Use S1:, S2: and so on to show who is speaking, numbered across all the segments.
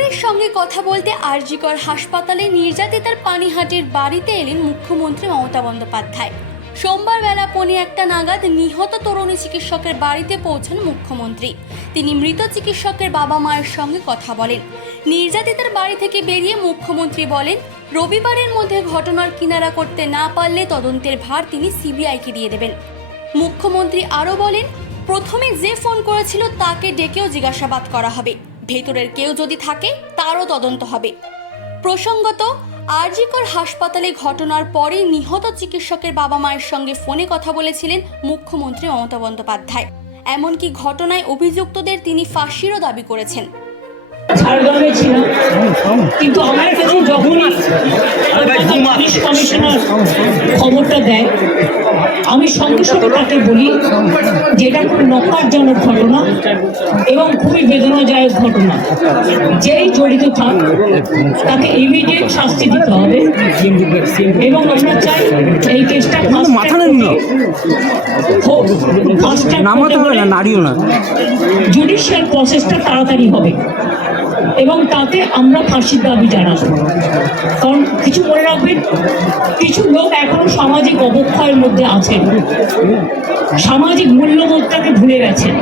S1: পরিবারের সঙ্গে কথা বলতে আরজিকর হাসপাতালে নির্যাতিতার পানিহাটির বাড়িতে এলেন মুখ্যমন্ত্রী মমতা বন্দ্যোপাধ্যায়। সোমবার বেলা পৌনে একটা নাগাদ নিহত তরুণী চিকিৎসকের বাড়িতে পৌঁছান মুখ্যমন্ত্রী। তিনি মৃত চিকিৎসকের বাবা মায়ের সঙ্গে কথা বলেন। নির্যাতিতার বাড়ি থেকে বেরিয়ে মুখ্যমন্ত্রী বলেন, রবিবারের মধ্যে ঘটনার কিনারা করতে না পারলে তদন্তের ভার তিনি সিবিআইকে দিয়ে দেবেন। মুখ্যমন্ত্রী আরও বলেন, প্রথমে যে ফোন করেছিল তাকে ডেকেও জিজ্ঞাসাবাদ করা হবে। ভেতরের কেউ যদি থাকে, তারও তদন্ত হবে। প্রসঙ্গত, আরজিকর হাসপাতালে ঘটনার পরে নিহত চিকিৎসকের বাবা মায়ের সঙ্গে ফোনে কথা বলেছিলেন মুখ্যমন্ত্রী মমতা বন্দ্যোপাধ্যায়। এমনকি ঘটনায় অভিযুক্তদের তিনি ফাঁসিরও দাবি করেছেন।
S2: ঝাড়গ্রামে ছিলাম। কিন্তু আমার কাছে পুলিশ কমিশনার খবরটা দেয়। আমি সঙ্গে সঙ্গে তাকে বলি যে এটা খুব নকারজনক ঘটনা এবং খুবই বেদনাদায়ক ঘটনা। যেই জড়িত থাক তাকে ইমিডিয়েট শাস্তি দিতে হবে এবং আমরা চাই এই কেসটা
S3: মাথা নেন না। নামাতে হবে না নাড়িও না।
S2: জুডিশিয়াল প্রসেসটা তাড়াতাড়ি হবে এবং তাতে আমরা ফাঁসির দাবি জানাব। কারণ কিছু মনে রাখবেন কিছু লোক এখনও সামাজিক অবক্ষয়ের মধ্যে আছেন। সামাজিক মূল্যবোধটাকে ভুলে গেছেন।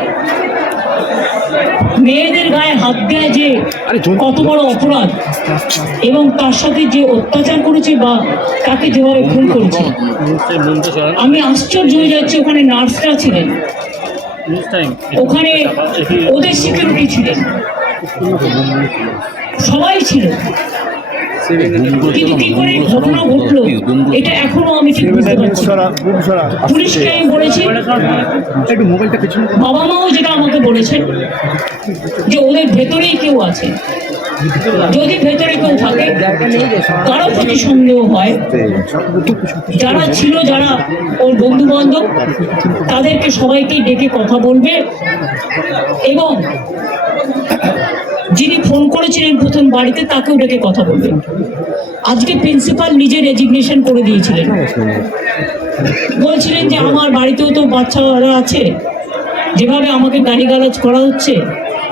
S2: মেয়েদের গায়ে হাত দেয় যে কত বড় অপরাধ এবং তার সাথে যে অত্যাচার করেছে বা তাকে যেভাবে খুন করেছে। আমি আশ্চর্য হয়ে যাচ্ছি ওখানে নার্সরা ছিলেন। ওখানে ওদের সিকিউরিটি ছিলেন। সবাই ছিল কিন্তু কি করে ঘটনা ঘটলো? এটা এখনও আমি ঠিক বুঝতে পারছি পুলিশকে আমি বলেছি?
S3: একটু মোবাইলটা পেছনে
S2: বাবা মাও যেটা আমাকে বলেছেন যে ওদের ভেতরেই কেউ আছে। যদি ভেতরে কেউ থাকে কারও প্রতি সন্দেহ হয় যারা ছিল যারা ওর বন্ধু বান্ধব তাদেরকে সবাইকে ডেকে কথা বলবে এবং যিনি ফোন করেছিলেন প্রথম বাড়িতে তাকেও ডেকে কথা বলবেন। আজকে প্রিন্সিপাল নিজে রেজিগনেশন করে দিয়েছিলেন। বলছিলেন যে, আমার বাড়িতেও তো বাচ্চারা আছে, যেভাবে আমাকে গালিগালাজ করা হচ্ছে,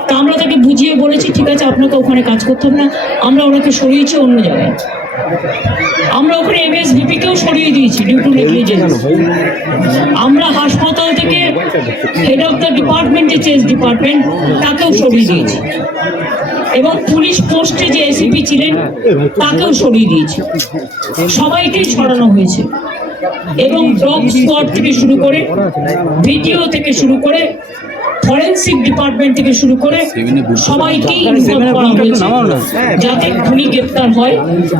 S2: তা আমরা তাকে বুঝিয়ে বলেছি, ঠিক আছে, আপনাকে ওখানে কাজ করতাম না, আমরা ওনাকে সরিয়েছি অন্য জায়গায়। আমরা ওখানে এমএস ভিপিকেও সরিয়ে দিয়েছি ডিউ টু নেগলিজেন্স আমরা হাসপাতাল থেকে হেড অফ দ্য ডিপার্টমেন্ট যে চেস ডিপার্টমেন্ট তাকেও সরিয়ে দিয়েছি। এবং পুলিশ পোস্টে যে এসিপি ছিলেন, তাকেও সরিয়ে দিয়েছি। সবাইকেই সরানো হয়েছে। এবং ডগ স্পট থেকে শুরু করে ভিডিও থেকে শুরু করে ফরেন্সিক ডিপার্টমেন্ট থেকে শুরু করে সবাইকেই ইনভলভ করা হয়েছে যাতে খুনি গ্রেপ্তার হয়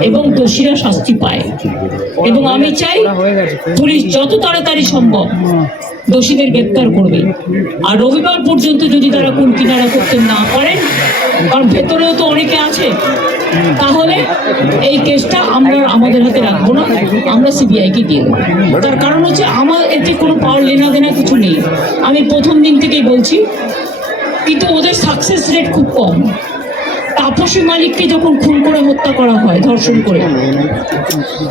S2: এবং দোষীরা শাস্তি পায়। এবং আমি চাই পুলিশ যত তাড়াতাড়ি সম্ভব দোষীদের গ্রেপ্তার করবে। আর রবিবার পর্যন্ত যদি তারা কোন কিনারা করতে না পারেন কারণ ভেতরেও তো অনেকে আছে তাহলে এই কেসটা আমরা আমাদের হাতে রাখব না, আমরা সিবিআইকে দিয়ে দেবো। তার কারণ হচ্ছে আমার এতে কোনো পাওয়ার লেনা দেনা কিছু নেই। আমি প্রথম দিন থেকেই বলছি, কিন্তু ওদের সাকসেস রেট খুব কম। তাপসী মালিককে যখন খুন করে হত্যা করা হয়, ধর্ষণ করে,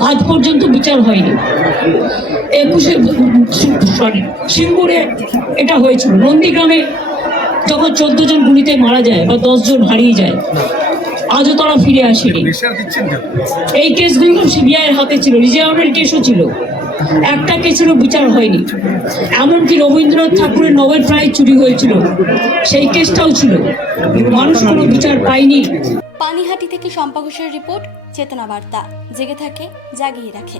S2: আজ পর্যন্ত বিচার হয়নি। একুশে সরি, সিঙ্গুরে এটা হয়েছিল। নন্দীগ্রামে যখন চোদ্দ জন গুলিতে মারা যায় বা দশজন হারিয়ে যায় আজও তারা ফিরে আসেনি। এই কেসগুলো সিবিআইয়ের হাতে ছিল রিজার্ভের কেসও ছিল। একটা কেসেরও বিচার হয়নি। এমনকি রবীন্দ্রনাথ ঠাকুরের নোবেল প্রাইজ চুরি হয়েছিল সেই কেসটাও ছিল। মানুষ কোনো বিচার পায়নি।
S1: পানিহাটি থেকে শম্পা ঘোষের রিপোর্ট চেতনা বার্তা। জেগে থাকে জাগিয়ে রাখে।